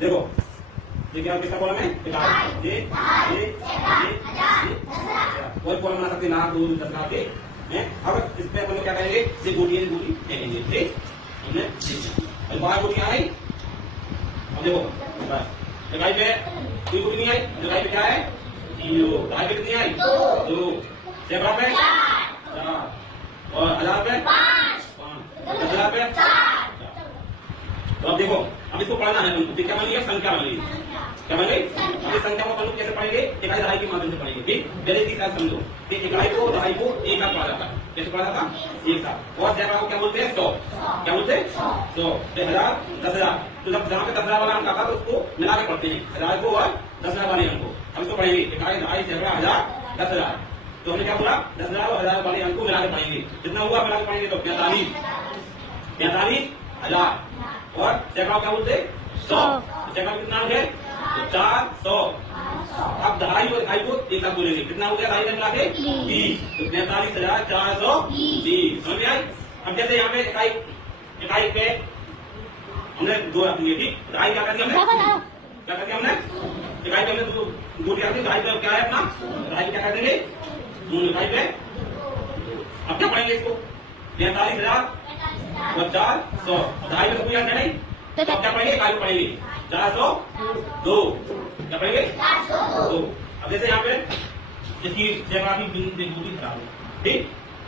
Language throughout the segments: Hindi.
देखो ये क्या किसका कॉलम है? ये कोई कॉलम बना सकते ना 2 10 के हैं। अब इस पे अपन लोग क्या करेंगे? ये गोटी फेंकेंगे। ठीक, हमने बाहर गोटी आई। अब देखो लगाई पे कोई गोटी नहीं आई। लगाई पे क्या है? 0। लगाई पे कितनी आई? 2। जगह पे 4 और 1000 पे 5 10,000 पे 4। तो अब देखो, अब इसको पढ़ना है तुमको। क्या बन गई? संख्या बन गई। क्या बन गई? अब इस संख्या को अपन लोग कैसे पढ़ेंगे? इकाई दहाई के माध्यम से पढ़ेंगे। ठीक, पहले की साथ समझो कि इकाई को दहाई को एक साथ पढ़ा जाता है। कैसे पढ़ा जाता? एक साथ। और जगह को क्या बोलते हैं? 100। क्या बोलते हैं? 100। 1000 10,000। तो जब जहाँ पे 10,000 वाला अंक आता है तो उसको मिला के पढ़ते हैं, 1000 को और 10,000 वाले अंक को। हम इसको पढ़ेंगे इकाई दहाई जगह 1000 10,000। तो हमने क्या बोला? 10,000 और 1000 वाले अंक को मिला के पढ़ेंगे। कितना हुआ मिला के पढ़ेंगे? तो 45,000। और जगह क्या बोलते? 100। जगह कितना हो गया? 400। अब दहाई और ढाई को एक साथ बोलेंगे। कितना हो गया? 2.5 मिला के 20। तो 45,420। समझ में आई? अब जैसे यहाँ पे इकाई पे हमने 2 रख दिए। ठीक, ढाई क्या कर दिया हमने? क्या कर दिया हमने? इकाई पे हमने 2 दिया। ढाई पे क्या है अपना? ढाई क्या कर देंगे? 2 इकाई पे। अब क्या पढ़ेंगे इसको? 45,000 और 400। ढाई में तो कोई अंक नहीं, तो अब क्या पढ़ेंगे? इकाई को पढ़ेंगे 402। क्या पढ़ेंगे? 402। अब जैसे यहाँ पे इसकी जगह भी बिल्कुल खराब है। ठीक,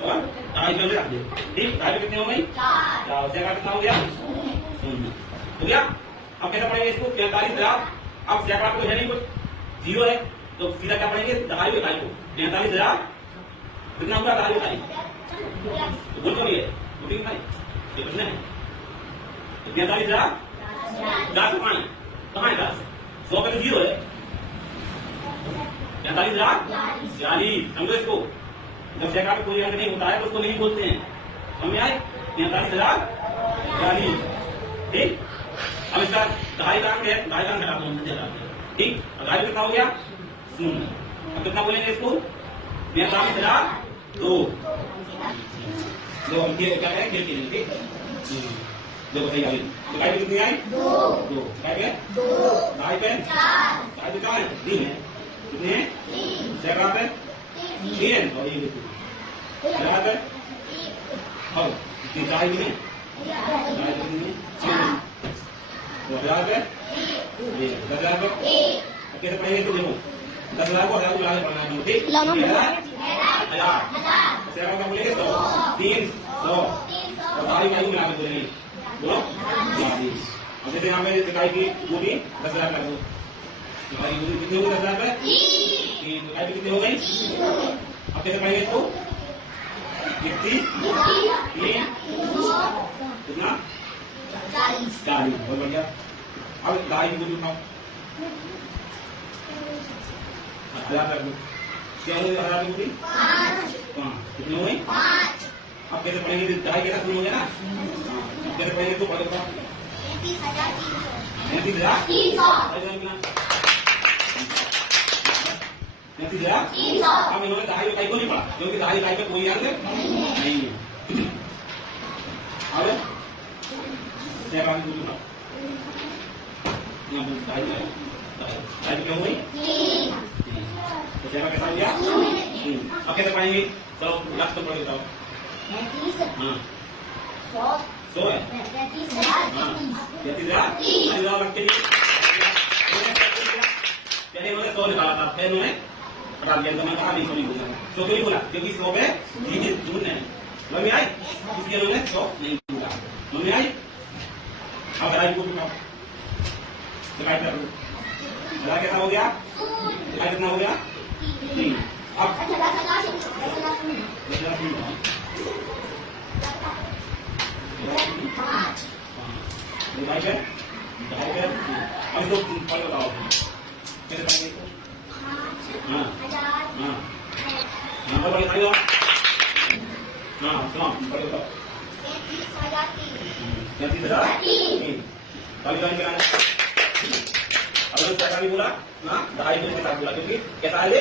और ढाई पे रख दे। ठीक, ढाई पे कितने हो गई? 4। जगह कितना हो गया? 0 हो गया। अब कैसे पढ़ेंगे इसको? 43,000। अब जगह को है नहीं कुछ, 0 है, तो सीधा क्या पढ़ेंगे? ढाई इकाई को 43,000 कितना होगा? ढाई इकाई। तो बोल तो नहीं है, बोलिए भाई ये प्रश्न है। 43,000 10 कहाँ है? 10 100 पे तो 0 है। 43,000 40। समझो इसको। जब जगह पे कोई अंक नहीं होता है तो उसको नहीं बोलते हैं। समझ में आए? 43,000 40। ठीक, अब इसका ढाई का अंक है, ढाई का अंक हटा दो। ठीक, ढाई कितना हो गया? 0। अब कितना बोलेंगे इसको? 43,002। दो अंक क्या है? गिनती नहीं। ठीक, देखो सही आई। इकाई पे कितनी आई? 2। इकाई पे 2। ढाई पे 4। ढाई पे क्या है? 3 है। कितने हैं? 3। जगह पे 3 और ये जगह पे और कितनी? 4 भी है। ढाई पे कितनी? 6। तो 1000 पे 10,000 पे कैसे पढ़ेंगे इसको? देखो 10,000 को 1000 को मिला के पढ़ना है। ठीक, 1000 जगह क्या बोलेंगे? 100 300 और ढाई इकाई को मिला के बोलेंगे। बोलो 40। अब जैसे यहाँ पे इकाई की गोटी 10,000 कर दो। इकाई की गोटी कितनी होगी? 10,000 पे 3। इकाई की कितनी हो गई? अब कैसे पढ़ेंगे इसको? 31 3 कितना? 40। बहुत बढ़िया। अब ढाई की गोटी उठाओ, 1000 कर दो। क्या हो गई 1000 की गोटी? 5। कितनी हो गई? 5। अब कैसे पढ़ेंगे? ढाई के साथ शुरू हो गया ना। कैसे पढ़ेंगे इसको? पढ़ दो 33,300। अब इन्होंने ढाई इकाई को नहीं पढ़ा क्योंकि ढाई इकाई पे कोई अंक नहीं है। अब ढाई क्या हो गई? तो जगह कैसा हो गया? अब कैसे पढ़ेंगे? चलो लास्ट तो पढ़ देता हूँ। हाँ 100 है। 33,000 लगते हैं। पहले इन्होंने 100 निकाला था, फिर इन्होंने हटा दिया। तो मैं कहा नहीं 100 नहीं बोला। 100 क्यों नहीं बोला? क्योंकि 100 पे 3 शून्य है। समझ में आई? इसलिए इन्होंने 100 नहीं बोला। समझ में आई? अब ढाई को उठाओ, डिवाइड कर दो। ढाई कैसा हो गया? ढाई कितना हो गया? 3। अब ढाई पे अब इसको पढ़ बताओ कैसे पढ़ेंगे इसको? हाँ हाँ हाँ पढ़ बताइए। हाँ सुनो पढ़ बताओ। 33,003। कभी कभी कराना अब पैसा भी बोला ना, ढाई के साथ बोला क्योंकि कैसा है ये?